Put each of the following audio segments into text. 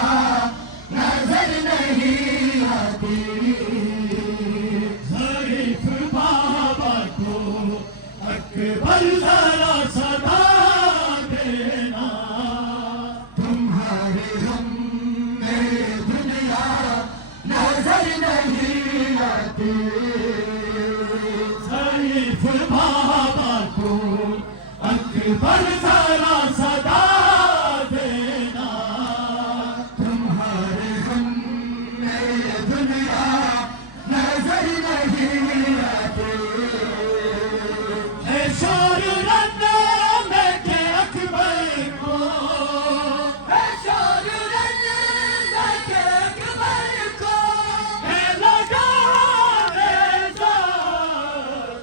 दुनिया नजर नहीं आती। शरीफ बाबा को अकबर जरा सदा देना। तुम्हारे हम में दुनिया नजर नहीं आती। शरीफ बाबा को अकबर जरा सदा देना। तुम्हारे हम में दुनिया नजर नहीं आती। है शोर रन्ना में के अकबर को, है शोर रन्ना के अकबर को, है लगा रेज़ा।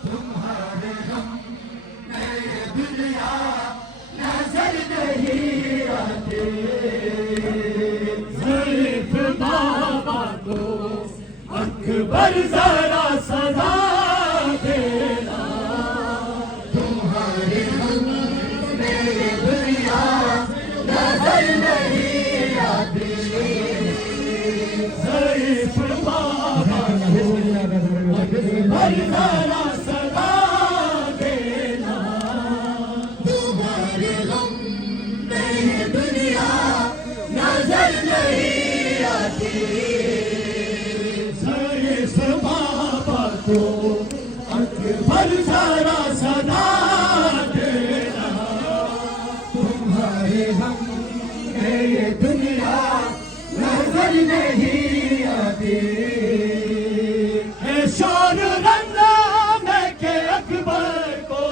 तुम्हारे हम में दुनिया नजर नहीं आती। शरीफ बाबा को अकबर जरा सदा देना। तुम्हारे हम में दुनिया नजर नहीं आती। शरीफ बाबा को अकबर जरा सदा देना। तुम्हारे हम में दुनिया नजर नहीं आती। शरीफ बाबा को अकबर जरा सदा देना। तुम्हारे हम में दुनिया नजर नहीं आती। है शोर रन्ना में के अकबर को,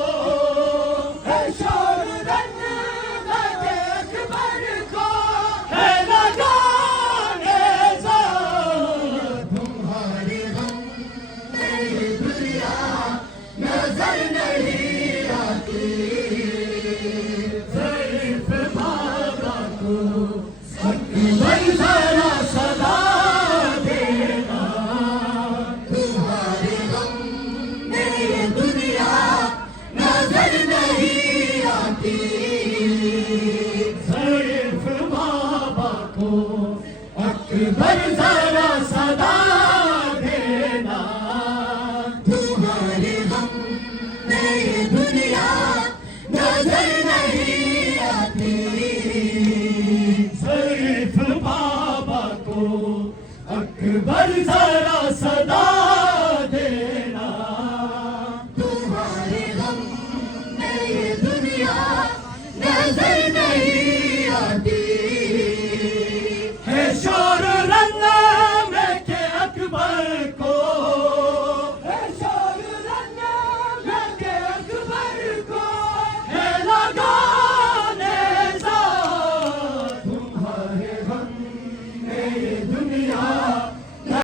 है शोर रन्ना के अकबर को, है लगा रेज़ा। तुम्हारे हम में दुनिया नजर नहीं आती। शरीफ बाबा को अकबर जरा सदा देना। तुम्हारे हम में दुनिया नजर नहीं आती। शरीफ बाबा को अकबर जरा सदा देना। तुम्हारे हम में दुनिया नजर नहीं आती। शरीफ बाबा को अकबर जरा सदा